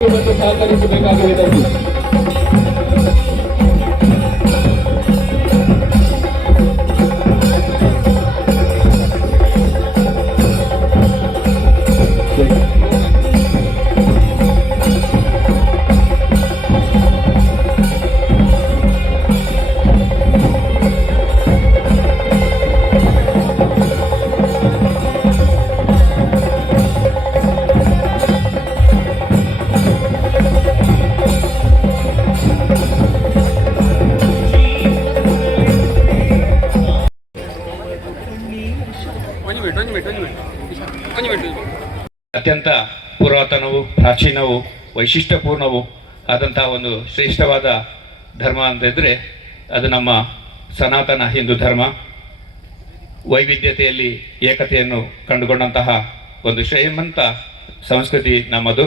ಬಂದು ಸಹಕರಿಸಬೇಕಾಗಿ ಅತ್ಯಂತ ಪುರಾತನವು, ಪ್ರಾಚೀನವು, ವೈಶಿಷ್ಟ್ಯಪೂರ್ಣವು ಆದಂತಹ ಒಂದು ಶ್ರೇಷ್ಠವಾದ ಧರ್ಮ ಅಂತಿದ್ರೆ ಅದು ನಮ್ಮ ಸನಾತನ ಹಿಂದೂ ಧರ್ಮ. ವೈವಿಧ್ಯತೆಯಲ್ಲಿ ಏಕತೆಯನ್ನು ಕಂಡುಕೊಂಡಂತಹ ಒಂದು ಶ್ರೇಮಂತ ಸಂಸ್ಕೃತಿ ನಮ್ಮದು.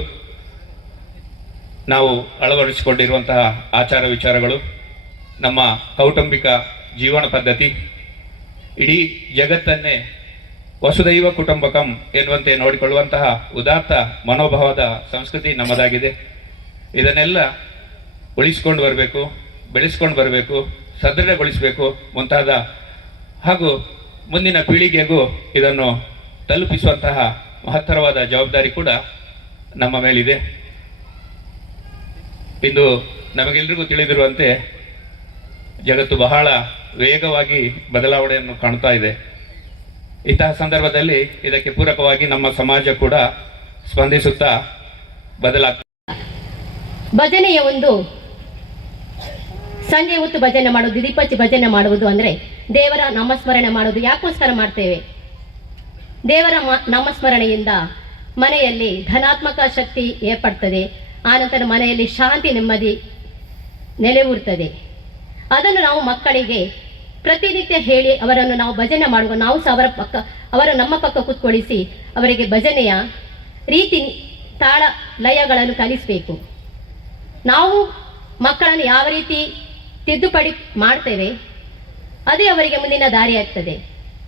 ನಾವು ಅಳವಡಿಸಿಕೊಂಡಿರುವಂತಹ ಆಚಾರ ವಿಚಾರಗಳು, ನಮ್ಮ ಕೌಟುಂಬಿಕ ಜೀವನ ಪದ್ಧತಿ, ಇಡೀ ಜಗತ್ತನ್ನೇ ವಸುದೈವ ಕುಟುಂಬಕಂ ಎನ್ನುವಂತೆ ನೋಡಿಕೊಳ್ಳುವಂತಹ ಉದಾತ್ತ ಮನೋಭಾವದ ಸಂಸ್ಕೃತಿ ನಮ್ಮದಾಗಿದೆ. ಇದನ್ನೆಲ್ಲ ಉಳಿಸ್ಕೊಂಡು ಬರಬೇಕು, ಬೆಳೆಸ್ಕೊಂಡು ಬರಬೇಕು, ಸದೃಢಗೊಳಿಸಬೇಕು ಮುಂತಾದ ಹಾಗೂ ಮುಂದಿನ ಪೀಳಿಗೆಗೂ ಇದನ್ನು ತಲುಪಿಸುವಂತಹ ಮಹತ್ತರವಾದ ಜವಾಬ್ದಾರಿ ಕೂಡ ನಮ್ಮ ಮೇಲಿದೆ. ಇಂದು ನಮಗೆಲ್ಲರಿಗೂ ತಿಳಿದಿರುವಂತೆ ಜಗತ್ತು ಬಹಳ ವೇಗವಾಗಿ ಬದಲಾವಣೆಯನ್ನು ಕಾಣ್ತಾ ಇದೆ. ಇಂತಹ ಸಂದರ್ಭದಲ್ಲಿ ಇದಕ್ಕೆ ಪೂರಕವಾಗಿ ನಮ್ಮ ಸಮಾಜ ಕೂಡ ಸ್ಪಂದಿಸುತ್ತಾ ಬದಲಾಗ್ತದೆ ಭಜನೆಯ ಒಂದು ಸಂಜೆ ಹೊತ್ತು ಭಜನೆ ಮಾಡುವುದು ದೀಪಚ್ಚಿ ಭಜನೆ ಮಾಡುವುದು ಅಂದರೆ ದೇವರ ನಾಮಸ್ಮರಣೆ ಮಾಡೋದು ಯಾಕೋಸ್ಕರ ಮಾಡ್ತೇವೆ? ದೇವರ ನಾಮಸ್ಮರಣೆಯಿಂದ ಮನೆಯಲ್ಲಿ ಧನಾತ್ಮಕ ಶಕ್ತಿ ಏರ್ಪಡ್ತದೆ. ಆನಂತರ ಮನೆಯಲ್ಲಿ ಶಾಂತಿ ನೆಮ್ಮದಿ ನೆಲೆಯೂರ್ತದೆ ಅದನ್ನು ನಾವು ಮಕ್ಕಳಿಗೆ ಪ್ರತಿನಿತ್ಯ ಹೇಳಿ ಅವರನ್ನು ನಾವು ಭಜನೆ ಮಾಡುವ, ನಾವು ಸಹ ಅವರ ಪಕ್ಕ, ಅವರ ನಮ್ಮ ಪಕ್ಕ ಕುತ್ಕೊಳಿಸಿ ಅವರಿಗೆ ಭಜನೆಯ ರೀತಿ, ತಾಳ, ಲಯಗಳನ್ನು ಕಲಿಸಬೇಕು. ನಾವು ಮಕ್ಕಳನ್ನು ಯಾವ ರೀತಿ ತಿದ್ದುಪಡಿ ಮಾಡ್ತೇವೆ, ಅದೇ ಅವರಿಗೆ ಮುಂದಿನ ದಾರಿ ಆಗ್ತದೆ.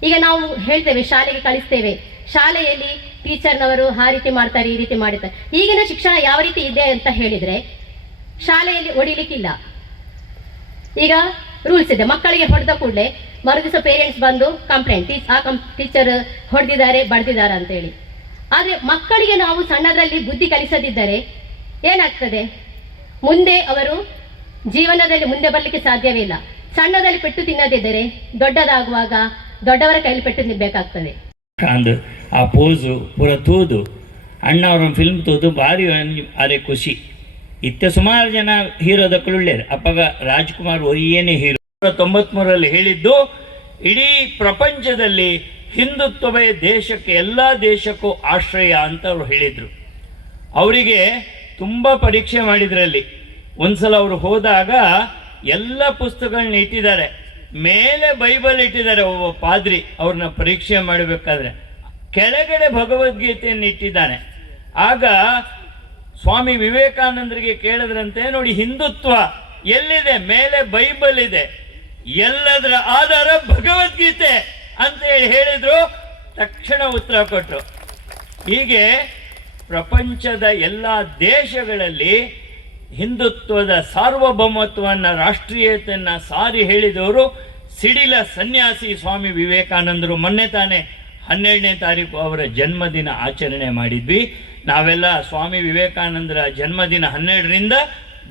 ಈಗ ನಾವು ಹೇಳ್ತೇವೆ, ಶಾಲೆಗೆ ಕಳಿಸ್ತೇವೆ. ಶಾಲೆಯಲ್ಲಿ ಟೀಚರ್ನವರು ಆ ರೀತಿ ಮಾಡ್ತಾರೆ, ಈ ರೀತಿ ಮಾಡ್ತಾರೆ ಈಗಿನ ಶಿಕ್ಷಣ ಯಾವ ರೀತಿ ಇದೆ ಅಂತ ಹೇಳಿದರೆ, ಶಾಲೆಯಲ್ಲಿ ಹೊಡಿಲಿಕ್ಕಿಲ್ಲ ಈಗ ರೂಲ್ಸ್ ಇದೆ ಮಕ್ಕಳಿಗೆ ಹೊಡೆದ ಕೂಡಲೇ ಮರುದಿವಸ ಪೇರೆಂಟ್ಸ್ ಬಂದು ಕಂಪ್ಲೇಂಟ್ ಟೀಚ್ ಆ ಕಂಪ್ ಟೀಚರ್ ಹೊಡೆದಿದ್ದಾರೆ, ಬಡ್ದಿದ್ದಾರೆ ಅಂತೇಳಿ. ಆದರೆ ಮಕ್ಕಳಿಗೆ ನಾವು ಸಣ್ಣದರಲ್ಲಿ ಬುದ್ಧಿ ಕಲಿಸದಿದ್ದರೆ ಏನಾಗ್ತದೆ? ಮುಂದೆ ಅವರು ಜೀವನದಲ್ಲಿ ಮುಂದೆ ಬರಲಿಕ್ಕೆ ಸಾಧ್ಯವೇ ಇಲ್ಲ. ಸಣ್ಣದಲ್ಲಿ ಪೆಟ್ಟು ತಿನ್ನದಿದ್ದರೆ ದೊಡ್ಡದಾಗುವಾಗ ದೊಡ್ಡವರ ಕೈಲಿ ಪೆಟ್ಟು ತಿನ್ನಬೇಕಾಗ್ತದೆ ಆ ಪೂರ ತೂದು. ಅಣ್ಣ ಅವ್ರ ಫಿಲ್ಮ್ ತೂದು ಭಾರಿ ಅದೇ ಖುಷಿ. ಇತ್ತೆ ಸುಮಾರು ಜನ ಹೀರೋದಕ್ಕಳು ಒಳ್ಳೆಯರು ಅಪ್ಪಗ ರಾಜ್ಕುಮಾರ್ ಒಯ್ಯೇನೇ ಹೀರೋ. ತೊಂಬತ್ಮೂರಲ್ಲಿ ಹೇಳಿದ್ದು, ಇಡೀ ಪ್ರಪಂಚದಲ್ಲಿ ಹಿಂದುತ್ವವೇ ದೇಶಕ್ಕೆ, ಎಲ್ಲ ದೇಶಕ್ಕೂ ಆಶ್ರಯ ಅಂತ ಅವರು ಹೇಳಿದರು. ಅವರಿಗೆ ತುಂಬ ಪರೀಕ್ಷೆ ಮಾಡಿದ್ರಲ್ಲಿ. ಒಂದ್ಸಲ ಅವರು ಹೋದಾಗ ಎಲ್ಲ ಪುಸ್ತಕಗಳನ್ನ ಇಟ್ಟಿದ್ದಾರೆ. ಮೇಲೆ ಬೈಬಲ್ ಇಟ್ಟಿದ್ದಾರೆ ಒಬ್ಬ ಪಾದ್ರಿ, ಅವ್ರನ್ನ ಪರೀಕ್ಷೆ ಮಾಡಬೇಕಾದ್ರೆ. ಕೆಳಗಡೆ ಭಗವದ್ಗೀತೆಯನ್ನು ಇಟ್ಟಿದ್ದಾನೆ. ಆಗ ಸ್ವಾಮಿ ವಿವೇಕಾನಂದರಿಗೆ ಕೇಳಿದ್ರಂತೆ ನೋಡಿ ಹಿಂದುತ್ವ ಎಲ್ಲಿದೆ? ಮೇಲೆ ಬೈಬಲ್ ಇದೆ. ಎಲ್ಲದರ ಆಧಾರ ಭಗವದ್ಗೀತೆ ಅಂತ ಹೇಳಿ ಹೇಳಿದ್ರು. ತಕ್ಷಣ ಉತ್ತರ ಕೊಟ್ಟರು ಹೀಗೆ ಪ್ರಪಂಚದ ಎಲ್ಲ ದೇಶಗಳಲ್ಲಿ ಹಿಂದುತ್ವದ ಸಾರ್ವಭೌಮತ್ವವನ್ನು, ರಾಷ್ಟ್ರೀಯತೆಯನ್ನು ಸಾರಿ ಹೇಳಿದವರು ಸಿಡಿಲ ಸನ್ಯಾಸಿ ಸ್ವಾಮಿ ವಿವೇಕಾನಂದರು. ಮೊನ್ನೆ ತಾನೇ ಹನ್ನೆರಡನೇ ತಾರೀಕು ಅವರ ಜನ್ಮದಿನ ಆಚರಣೆ ಮಾಡಿದ್ವಿ. ನಾವೆಲ್ಲ ಸ್ವಾಮಿ ವಿವೇಕಾನಂದರ ಜನ್ಮದಿನ ಹನ್ನೆರಡರಿಂದ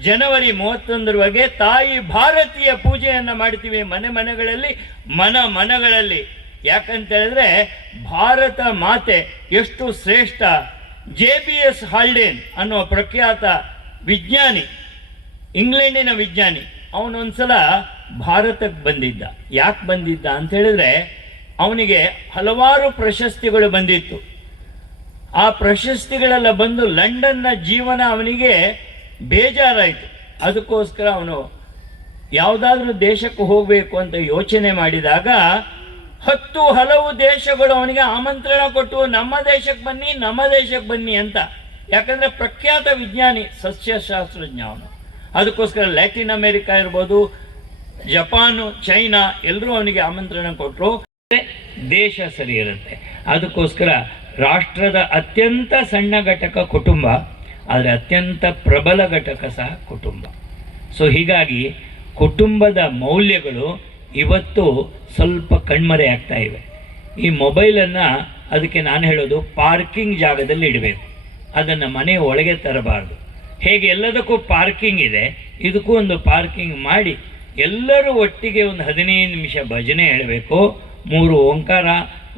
ಜನವರಿ ಮೂವತ್ತೊಂದರವರೆಗೆ ತಾಯಿ ಭಾರತೀಯ ಪೂಜೆಯನ್ನು ಮಾಡ್ತೀವಿ ಮನೆ ಮನೆಗಳಲ್ಲಿ, ಮನ ಮನಗಳಲ್ಲಿ. ಯಾಕಂತ ಹೇಳಿದ್ರೆ ಭಾರತ ಮಾತೆ ಎಷ್ಟು ಶ್ರೇಷ್ಠ. ಜೆ ಬಿ ಎಸ್ ಹಾಲ್ಡೇನ್ ಅನ್ನೋ ಪ್ರಖ್ಯಾತ ವಿಜ್ಞಾನಿ, ಇಂಗ್ಲೆಂಡಿನ ವಿಜ್ಞಾನಿ, ಅವನೊಂದ್ಸಲ ಭಾರತಕ್ಕೆ ಬಂದಿದ್ದ. ಯಾಕೆ ಬಂದಿದ್ದ ಅಂತ ಹೇಳಿದ್ರೆ ಅವನಿಗೆ ಹಲವಾರು ಪ್ರಶಸ್ತಿಗಳು ಬಂದಿತ್ತು. ಆ ಪ್ರಶಸ್ತಿಗಳೆಲ್ಲ ಬಂದು ಲಂಡನ್ನ ಜೀವನ ಅವನಿಗೆ ಬೇಜಾರಾಯಿತು. ಅದಕ್ಕೋಸ್ಕರ ಅವನು ಯಾವುದಾದ್ರೂ ದೇಶಕ್ಕೆ ಹೋಗಬೇಕು ಅಂತ ಯೋಚನೆ ಮಾಡಿದಾಗ, ಹತ್ತು ಹಲವು ದೇಶಗಳು ಅವನಿಗೆ ಆಮಂತ್ರಣ ಕೊಟ್ಟು, ನಮ್ಮ ದೇಶಕ್ಕೆ ಬನ್ನಿ, ನಮ್ಮ ದೇಶಕ್ಕೆ ಬನ್ನಿ ಅಂತ. ಯಾಕಂದ್ರೆ ಪ್ರಖ್ಯಾತ ವಿಜ್ಞಾನಿ, ಸಸ್ಯಶಾಸ್ತ್ರಜ್ಞ ಅವನು. ಅದಕ್ಕೋಸ್ಕರ ಲ್ಯಾಟಿನ್ ಅಮೆರಿಕ ಇರ್ಬೋದು, ಜಪಾನು, ಚೈನಾ, ಎಲ್ಲರೂ ಅವನಿಗೆ ಆಮಂತ್ರಣ ಕೊಟ್ಟರು ದೇಶ ಸರಿ ಇರುತ್ತೆ ಅದಕ್ಕೋಸ್ಕರ ರಾಷ್ಟ್ರದ ಅತ್ಯಂತ ಸಣ್ಣ ಘಟಕ ಕುಟುಂಬ, ಆದರೆ ಅತ್ಯಂತ ಪ್ರಬಲ ಘಟಕ ಸಹ ಕುಟುಂಬ. ಸೊ ಹೀಗಾಗಿ ಕುಟುಂಬದ ಮೌಲ್ಯಗಳು ಇವತ್ತು ಸ್ವಲ್ಪ ಕಣ್ಮರೆ ಆಗ್ತಾ ಇವೆ. ಈ ಮೊಬೈಲನ್ನು ಅದಕ್ಕೆ ನಾನು ಹೇಳೋದು ಪಾರ್ಕಿಂಗ್ ಜಾಗದಲ್ಲಿ ಇಡಬೇಕು. ಅದನ್ನು ಮನೆ ಒಳಗೆ ತರಬಾರ್ದು. ಹೇಗೆ ಎಲ್ಲದಕ್ಕೂ ಪಾರ್ಕಿಂಗ್ ಇದೆ, ಇದಕ್ಕೂ ಒಂದು ಪಾರ್ಕಿಂಗ್ ಮಾಡಿ ಎಲ್ಲರೂ ಒಟ್ಟಿಗೆ ಒಂದು ಹದಿನೈದು ನಿಮಿಷ ಭಜನೆ ಹೇಳಬೇಕು. ಮೂರು ಓಂಕಾರ,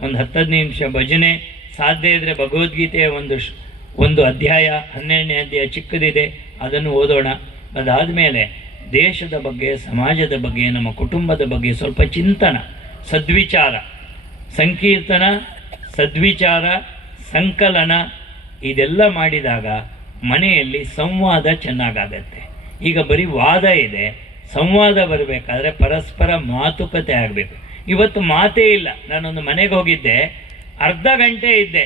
ಒಂದು ಹತ್ತು ಹದಿನೈದು ನಿಮಿಷ ಭಜನೆ ಸಾಧ್ಯ ಇದ್ದರೆ ಭಗವದ್ಗೀತೆಯ ಒಂದು ಒಂದು ಅಧ್ಯಾಯ, ಹನ್ನೆರಡನೇ ಅಧ್ಯಾಯ ಚಿಕ್ಕದಿದೆ, ಅದನ್ನು ಓದೋಣ. ಅದಾದ ಮೇಲೆ ದೇಶದ ಬಗ್ಗೆ, ಸಮಾಜದ ಬಗ್ಗೆ, ನಮ್ಮ ಕುಟುಂಬದ ಬಗ್ಗೆ ಸ್ವಲ್ಪ ಚಿಂತನ, ಸದ್ವಿಚಾರ, ಸಂಕೀರ್ತನ, ಸದ್ವಿಚಾರ, ಸಂಕಲನ, ಇದೆಲ್ಲ ಮಾಡಿದಾಗ ಮನೆಯಲ್ಲಿ ಸಂವಾದ ಚೆನ್ನಾಗಾಗತ್ತೆ. ಈಗ ಬರೀ ವಾದ ಇದೆ, ಸಂವಾದ ಬರಬೇಕಾದ್ರೆ ಪರಸ್ಪರ ಮಾತುಕತೆ ಆಗಬೇಕು. ಇವತ್ತು ಮಾತೇ ಇಲ್ಲ, ನಾನೊಂದು ಮನೆಗೆ ಹೋಗಿದ್ದೆ ಅರ್ಧ ಗಂಟೆ ಇದ್ದೆ.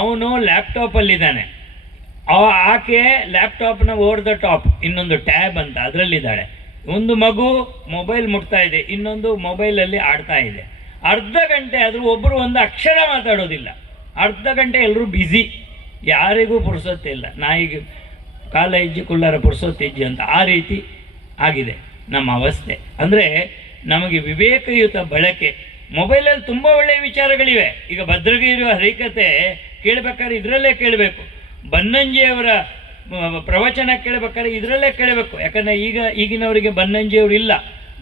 ಅವನು ಲ್ಯಾಪ್ಟಾಪಲ್ಲಿದ್ದಾನೆ. ಅವ ಆಕೆ ಲ್ಯಾಪ್ಟಾಪ್ನ ಓವರ್ ದ ಟಾಪ್, ಇನ್ನೊಂದು ಟ್ಯಾಬ್ ಅಂತ ಅದರಲ್ಲಿದ್ದಾಳೆ. ಒಂದು ಮಗು ಮೊಬೈಲ್ ಮುಟ್ತಾ ಇದೆ, ಇನ್ನೊಂದು ಮೊಬೈಲಲ್ಲಿ ಆಡ್ತಾ ಇದೆ. ಅರ್ಧ ಗಂಟೆ ಆದರೂ ಒಬ್ಬರು ಒಂದು ಅಕ್ಷರ ಮಾತಾಡೋದಿಲ್ಲ. ಅರ್ಧ ಗಂಟೆ ಎಲ್ಲರೂ ಬ್ಯುಸಿ ಯಾರಿಗೂ ಪುರ್ಸೊತ್ತಿಲ್ಲ. ನಾಯಿಗೆ ಕಾಲ ಹೆಜ್ಜೆ ಕುಳ್ಳರ ಪುರ್ಸೊತ್ತಿಜ್ಜಿ ಅಂತ ಆ ರೀತಿ ಆಗಿದೆ ನಮ್ಮ ಅವಸ್ಥೆ. ಅಂದರೆ ನಮಗೆ ವಿವೇಕಯುತ ಬಳಕೆ ಮೊಬೈಲಲ್ಲಿ ತುಂಬ ಒಳ್ಳೆಯ ವಿಚಾರಗಳಿವೆ. ಈಗ ಭದ್ರಗಿರಿಯ ಹರಿಕತೆ ಕೇಳಬೇಕಾದ್ರೆ ಇದರಲ್ಲೇ ಕೇಳಬೇಕು. ಬನ್ನಂಜಿಯವರ ಪ್ರವಚನ ಕೇಳಬೇಕಾದ್ರೆ ಇದರಲ್ಲೇ ಕೇಳಬೇಕು. ಯಾಕಂದರೆ ಈಗ ಈಗಿನವರಿಗೆ ಬನ್ನಂಜಿಯವರು ಇಲ್ಲ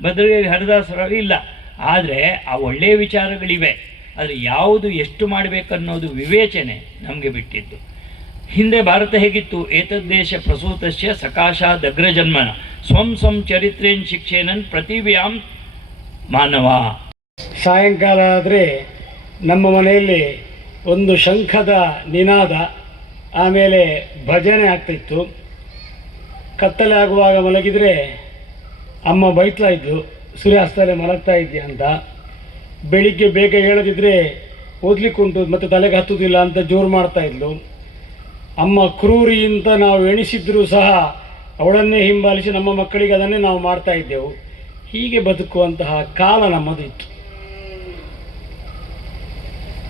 ಭದ್ರಗಿರಿ ಹರಿದಾಸರವರು ಇಲ್ಲ. ಆದರೆ ಆ ಒಳ್ಳೆಯ ವಿಚಾರಗಳಿವೆ. ಆದರೆ ಯಾವುದು ಎಷ್ಟು ಮಾಡಬೇಕನ್ನೋದು ವಿವೇಚನೆ ನಮಗೆ ಬಿಟ್ಟಿದ್ದು. ಹಿಂದೆ ಭಾರತ ಹೇಗಿತ್ತು? ಏತದ್ದೇಶ ಸಕಾಶ ದಗ್ರಜನ್ಮನ. ಸ್ವಂ ಸ್ವಂ ಚರಿತ್ರೇನ್ ಶಿಕ್ಷೇನನ್ ಪ್ರತಿವ್ಯಾಂ ಮಾನವ. ಸಾಯಂಕಾಲ ಆದರೆ ನಮ್ಮ ಮನೆಯಲ್ಲಿ ಒಂದು ಶಂಖದ ನಿನಾದ, ಆಮೇಲೆ ಭಜನೆ ಆಗ್ತಿತ್ತು. ಕತ್ತಲೆ ಆಗುವಾಗ ಮಲಗಿದರೆ ಅಮ್ಮ ಬೈತ್ಲಾ ಇದ್ದು ಸೂರ್ಯಾಸ್ತಲೆ ಮಲಗ್ತಾ ಇದ್ದೆ ಅಂತ. ಬೆಳಿಗ್ಗೆ ಬೇಗ ಹೇಳದಿದ್ದರೆ ಓದ್ಲಿಕ್ಕುಂಟು, ಮತ್ತು ತಲೆಗೆ ಹತ್ತುವುದಿಲ್ಲ ಅಂತ ಜೋರು ಮಾಡ್ತಾ ಇದ್ಲು. ಅಮ್ಮ ಕ್ರೂರಿ ಅಂತ ನಾವು ಎಣಿಸಿದ್ರೂ ಸಹ ಅವಳನ್ನೇ ಹಿಂಬಾಲಿಸಿ ನಮ್ಮ ಮಕ್ಕಳಿಗೆ ಅದನ್ನೇ ನಾವು ಮಾಡ್ತಾ ಇದ್ದೆವು. ಹೀಗೆ ಬದುಕುವಂತಹ ಕಾಲ ನಮ್ಮದು ಇತ್ತು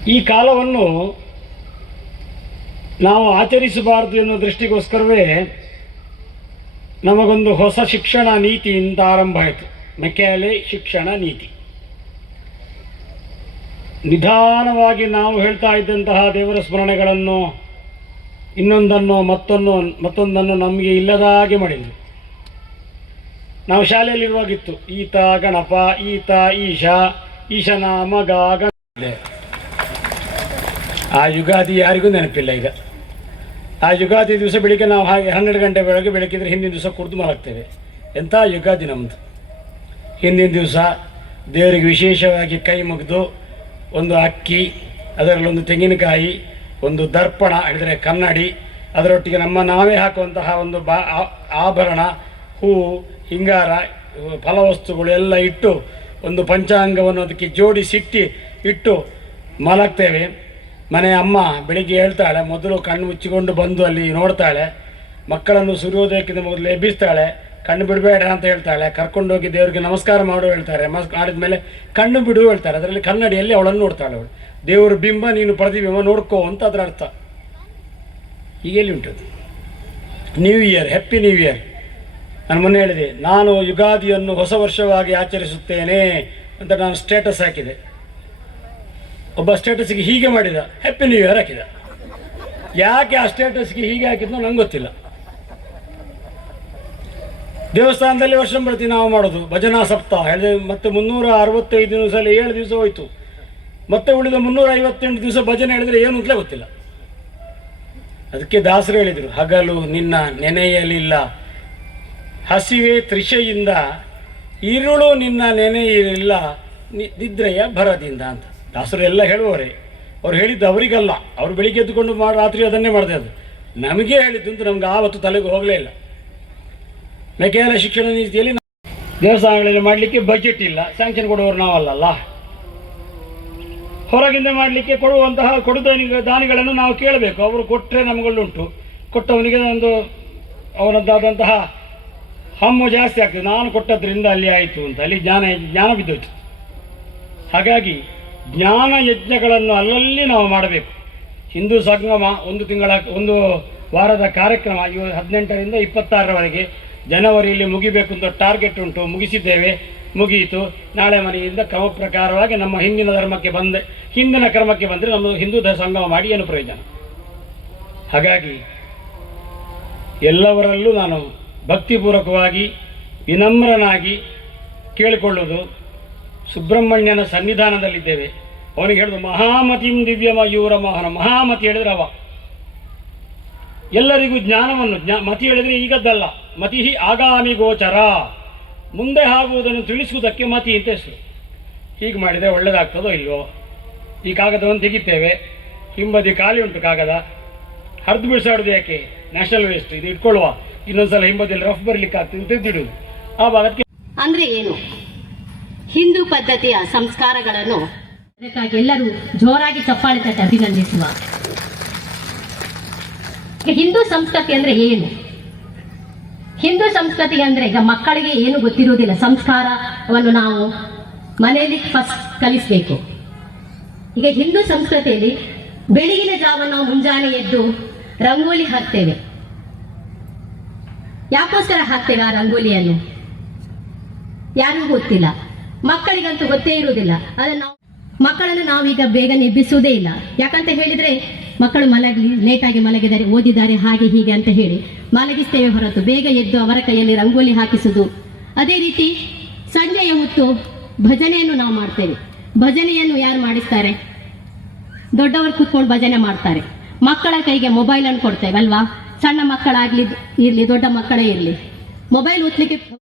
ಈ ಕಾಲವನ್ನು ನಾವು ಆಚರಿಸಬಾರದು ಎನ್ನುವ ದೃಷ್ಟಿಗೋಸ್ಕರವೇ ನಮಗೊಂದು ಹೊಸ ಶಿಕ್ಷಣ ನೀತಿಯಿಂದ ಆರಂಭ ಆಯಿತು. ಮೆಕ್ಯಾಲೆ ಶಿಕ್ಷಣ ನೀತಿ. ನಿಧಾನವಾಗಿ ನಾವು ಹೇಳ್ತಾ ಇದ್ದಂತಹ ದೇವರ ಸ್ಮರಣೆಗಳನ್ನು ಇನ್ನೊಂದನ್ನು ಮತ್ತೊಂದು, ಮತ್ತೊಂದನ್ನು ನಮಗೆ ಇಲ್ಲದ ಹಾಗೆ ಮಾಡಿದರು. ನಾವು ಶಾಲೆಯಲ್ಲಿರುವಾಗಿತ್ತು, ಈತ ಗಣಪ, ಈತ ಈಶ ಈಶನ ಮಗ ಗಣ. ಆ ಯುಗಾದಿ ಯಾರಿಗೂ ನೆನಪಿಲ್ಲ ಈಗ. ಆ ಯುಗಾದಿ ದಿವಸ ಬೆಳಿಗ್ಗೆ ನಾವು ಹಾಗೆ ಹನ್ನೆರಡು ಗಂಟೆ ಬೆಳಗ್ಗೆ ಬೆಳಕಿದ್ರೆ ಹಿಂದಿನ ದಿವಸ ಕುಡಿದು ಮಲಗ್ತೇವೆ. ಎಂಥ ಯುಗಾದಿ ನಮ್ಮದು ಹಿಂದಿನ ದಿವಸ ದೇವರಿಗೆ ವಿಶೇಷವಾಗಿ ಕೈ ಮುಗಿದು ಒಂದು ಅಕ್ಕಿ ಅದರಲ್ಲೊಂದು ತೆಂಗಿನಕಾಯಿ, ಒಂದು ದರ್ಪಣ ಹೇಳಿದರೆ ಕನ್ನಡಿ, ಅದರೊಟ್ಟಿಗೆ ನಮ್ಮ ನಾವೇ ಹಾಕುವಂತಹ ಒಂದು ಬಾ ಆಭರಣ, ಹೂವು, ಹಿಂಗಾರ, ಫಲವಸ್ತುಗಳು ಎಲ್ಲ ಇಟ್ಟು ಒಂದು ಪಂಚಾಂಗವನ್ನು ಅದಕ್ಕೆ ಜೋಡಿಸಿಟ್ಟು ಇಟ್ಟು ಮಲಗ್ತೇವೆ. ಮನೆ ಅಮ್ಮ ಬೆಳಿಗ್ಗೆ ಹೇಳ್ತಾಳೆ, ಮೊದಲು ಕಣ್ಣು ಮುಚ್ಚಿಕೊಂಡು ಬಂದು ಅಲ್ಲಿ ನೋಡ್ತಾಳೆ. ಮಕ್ಕಳನ್ನು ಸೂರ್ಯೋದಯಕ್ಕಿಂತ ಮೊದಲು ಎಬ್ಬಿಸ್ತಾಳೆ. ಕಣ್ಣು ಬಿಡಬೇಡ ಅಂತ ಹೇಳ್ತಾಳೆ. ಕರ್ಕೊಂಡೋಗಿ ದೇವರಿಗೆ ನಮಸ್ಕಾರ ಮಾಡು ಹೇಳ್ತಾರೆ. ಮಾಡಿದ ಮೇಲೆ ಕಣ್ಣು ಬಿಡು ಹೇಳ್ತಾರೆ. ಅದರಲ್ಲಿ ಕನ್ನಡಿಯಲ್ಲಿ ಅವಳನ್ನು ನೋಡ್ತಾಳೆ ಅವಳು. ದೇವರ ಬಿಂಬ, ನೀನು ಪ್ರತಿಬಿಂಬ ನೋಡ್ಕೋ ಅಂತ ಅದರ ಅರ್ಥ. ಹೀಗೆಲ್ಲಿ ಉಂಟು new year happy new year ನಾನು ಮೊನ್ನೆ ಹೇಳಿದೆ, ನಾನು ಯುಗಾದಿಯನ್ನು ಹೊಸ ವರ್ಷವಾಗಿ ಆಚರಿಸುತ್ತೇನೆ ಅಂತ ನಾನು ಸ್ಟೇಟಸ್ ಹಾಕಿದೆ. ಒಬ್ಬ ಸ್ಟೇಟಸ್ಗೆ ಹೀಗೆ ಮಾಡಿದ ಹ್ಯಾಪಿ ನ್ಯೂ ಇಯರ್ ಹಾಕಿದ. ಯಾಕೆ ಆ ಸ್ಟೇಟಸ್ಗೆ ಹೀಗೆ ಹಾಕಿದ್ನೋ ನಂಗೆ ಗೊತ್ತಿಲ್ಲ. ದೇವಸ್ಥಾನದಲ್ಲಿ ವರ್ಷಂಪ್ರತಿ ನಾವು ಮಾಡೋದು, ಭಜನಾ ಸಪ್ತಾಹ. ಹೇಳಿದೆ, ಮತ್ತೆ ಮುನ್ನೂರ ಅರವತ್ತೈದು ದಿವಸ ಅಲ್ಲಿ ಏಳು ದಿವಸ ಹೋಯ್ತು. ಮತ್ತೆ ಉಳಿದ ಮುನ್ನೂರ ಐವತ್ತೆಂಟು ದಿವಸ ಭಜನೆ ಹೇಳಿದ್ರೆ ಏನು ಅಂತಲೇ ಗೊತ್ತಿಲ್ಲ. ಅದಕ್ಕೆ ದಾಸರು ಹೇಳಿದರು, ಹಗಲು ನಿನ್ನ ನೆನೆಯಲಿಲ್ಲ. ಹಸಿವೆ ತ್ರಿಷೆಯಿಂದ ಇರುಳು ನಿನ್ನ ನೆನೆಯಲಿಲ್ಲ. ನಿದ್ರೆಯ ಭರದಿಂದ ಅಂತ. ದಾಸರು ಎಲ್ಲ ಹೇಳುವವರೇ, ಅವ್ರು ಹೇಳಿದ್ದು ಅವರಿಗಲ್ಲ. ಅವ್ರು ಬೆಳಿಗ್ಗೆ ಎದ್ದುಕೊಂಡು ಮಾಡಿ ರಾತ್ರಿ ಅದನ್ನೇ ಮಾಡಿದೆ ಅದು ನಮಗೆ ಹೇಳಿದ್ದು ಅಂತ ನಮ್ಗೆ ಆವತ್ತು ತಲೆಗೆ ಹೋಗಲೇ ಇಲ್ಲ. ಮೆಕ್ಯಾಲ ಶಿಕ್ಷಣ ನೀತಿಯಲ್ಲಿ ದೇವಸ್ಥಾನಗಳಲ್ಲಿ ಮಾಡಲಿಕ್ಕೆ ಬಜೆಟ್ ಇಲ್ಲ. ಸ್ಯಾಂಕ್ಷನ್ ಕೊಡುವವರು ನಾವಲ್ಲಲ್ಲ. ಹೊರಗಿಂದ ಮಾಡಲಿಕ್ಕೆ ಕೊಡುವಂತಹ ಕೊಡು ದಾನಿಗ ದಾನಿಗಳನ್ನು ನಾವು ಕೇಳಬೇಕು. ಅವರು ಕೊಟ್ಟರೆ ನಮಗಳ್ಳುಂಟು ಕೊಟ್ಟವನಿಗೆ ಒಂದು, ಅವನದ್ದಾದಂತಹ ಹಮ್ಮು ಜಾಸ್ತಿ ಆಗ್ತದೆ. ನಾನು ಕೊಟ್ಟದ್ರಿಂದ ಅಲ್ಲಿ ಆಯಿತು ಅಂತ. ಅಲ್ಲಿ ಜ್ಞಾನ ಜ್ಞಾನ ಬಿದ್ದೋಯ್ತು. ಹಾಗಾಗಿ ಜ್ಞಾನ ಯಜ್ಞಗಳನ್ನು ಅಲ್ಲಲ್ಲಿ ನಾವು ಮಾಡಬೇಕು. ಹಿಂದೂ ಸಂಗಮ ಒಂದು ತಿಂಗಳ, ಒಂದು ವಾರದ ಕಾರ್ಯಕ್ರಮ ಇವ ಹದಿನೆಂಟರಿಂದ ಇಪ್ಪತ್ತಾರರವರೆಗೆ ಜನವರಿಯಲ್ಲಿ ಮುಗಿಬೇಕು ಅಂತ ಟಾರ್ಗೆಟ್ ಉಂಟು. ಮುಗಿಸಿದ್ದೇವೆ ಮುಗಿಯಿತು ನಾಳೆ ಮನೆಯಿಂದ ಕ್ರಮ ಪ್ರಕಾರವಾಗಿ ನಮ್ಮ ಹಿಂದಿನ ಧರ್ಮಕ್ಕೆ ಬಂದ, ಹಿಂದಿನ ಕ್ರಮಕ್ಕೆ ಬಂದರೆ ನಮ್ಮದು ಹಿಂದೂ ಧರ್ಮ ಸಂಗಮ ಮಾಡಿ ಏನು ಪ್ರಯೋಜನ? ಹಾಗಾಗಿ ಎಲ್ಲವರಲ್ಲೂ ನಾನು ಭಕ್ತಿಪೂರ್ವಕವಾಗಿ ವಿನಮ್ರನಾಗಿ ಕೇಳಿಕೊಳ್ಳುವುದು. ಸುಬ್ರಹ್ಮಣ್ಯನ ಸನ್ನಿಧಾನದಲ್ಲಿದ್ದೇವೆ. ಅವನಿಗೆ ಹೇಳಿದ್ರು ಮಹಾಮತಿಂ ದಿವ್ಯಮ ಇವರ ಮಹನ, ಮಹಾಮತಿ ಹೇಳಿದ್ರೆ ಅವ. ಎಲ್ಲರಿಗೂ ಜ್ಞಾನವನ್ನು, ಜ್ಞಾ, ಮತಿ ಹೇಳಿದ್ರೆ ಈಗದ್ದಲ್ಲ. ಮತಿ ಆಗಾಮಿ ಗೋಚರ. ಮುಂದೆ ಆಗುವುದನ್ನು ತಿಳಿಸುವುದಕ್ಕೆ ಮತಿ ಅಂತ ಹೆಸರು. ಹೀಗೆ ಮಾಡಿದರೆ ಒಳ್ಳೆಯದಾಗ್ತದೋ ಇಲ್ವೋ? ಈ ಕಾಗದವನ್ನು ತೆಗಿತೇವೆ. ಹಿಂಬದಿ ಖಾಲಿ ಉಂಟು ಕಾಗದ. ಹರಿದು ಬಿಡಿಸಾಡೋದು ಯಾಕೆ? ನ್ಯಾಷನಲ್ ವೇಸ್ಟ್ ಇದು ಇಟ್ಕೊಳ್ಳುವ. ಇನ್ನೊಂದ್ಸಲ ಹಿಂಬದಿಯಲ್ಲಿ ರಫ್ ಬರಲಿಕ್ಕೆ ಆಗ್ತದೆ ತೆಗೆದಿಡುದು ಆ ಭಾಗಕ್ಕೆ ಅಂದ್ರೆ ಏನು? ಹಿಂದೂ ಪದ್ಧತಿಯ ಸಂಸ್ಕಾರಗಳನ್ನು ಅದಕ್ಕಾಗಿ ಎಲ್ಲರೂ ಜೋರಾಗಿ ಚಪ್ಪಾಳೆ ತಟ್ಟಿ ಅಭಿನಂದಿಸುವ ಹಿಂದೂ ಸಂಸ್ಕೃತಿ ಅಂದ್ರೆ ಏನು? ಹಿಂದೂ ಸಂಸ್ಕೃತಿ ಅಂದ್ರೆ ಈಗ ಮಕ್ಕಳಿಗೆ ಏನು ಗೊತ್ತಿರುವುದಿಲ್ಲ. ಸಂಸ್ಕಾರವನ್ನು ನಾವು ಮನೆಯಲ್ಲಿ ಫಸ್ಟ್ ಕಲಿಸಬೇಕು. ಈಗ ಹಿಂದೂ ಸಂಸ್ಕೃತಿಯಲ್ಲಿ ಬೆಳಗಿನ ಜಾವ ನಾವು ಮುಂಜಾನೆ ಎದ್ದು ರಂಗೋಲಿ ಹಾಕ್ತೇವೆ. ಯಾಕೋಸ್ಕರ ಹಾಕ್ತೇವೆ ಆ ರಂಗೋಲಿಯನ್ನು? ಯಾರಿಗೂ ಗೊತ್ತಿಲ್ಲ. ಮಕ್ಕಳಿಗಂತೂ ಗೊತ್ತೇ ಇರುವುದಿಲ್ಲ. ಅದನ್ನು ನಾವು ಮಕ್ಕಳನ್ನು ನಾವೀಗ ಬೇಗ ನಿಬ್ಬಿಸುವುದೇ ಇಲ್ಲ. ಯಾಕಂತ ಹೇಳಿದ್ರೆ, ಮಕ್ಕಳು ಮಲಗಿ, ಲೇಟಾಗಿ ಮಲಗಿದ್ದಾರೆ ಓದಿದ್ದಾರೆ ಹಾಗೆ ಹೀಗೆ ಅಂತ ಹೇಳಿ ಮಲಗಿಸ್ತೇವೆ ಹೊರತು ಬೇಗ ಎದ್ದು ಅವರ ಕೈಯಲ್ಲಿ ರಂಗೋಲಿ ಹಾಕಿಸುವುದು. ಅದೇ ರೀತಿ ಸಂಜೆಯ ಹೊತ್ತು ಭಜನೆಯನ್ನು ನಾವು ಮಾಡ್ತೇವೆ. ಭಜನೆಯನ್ನು ಯಾರು ಮಾಡಿಸ್ತಾರೆ? ದೊಡ್ಡವರು ಕೂತ್ಕೊಂಡು ಭಜನೆ ಮಾಡ್ತಾರೆ. ಮಕ್ಕಳ ಕೈಗೆ ಮೊಬೈಲ್ ಅನ್ನು ಕೊಡ್ತೇವೆ ಅಲ್ವಾ? ಸಣ್ಣ ಮಕ್ಕಳಾಗ್ಲಿ ಇರ್ಲಿ, ದೊಡ್ಡ ಮಕ್ಕಳೇ ಇರ್ಲಿ. ಮೊಬೈಲ್ ಒತ್ತಲಿಕ್ಕೆ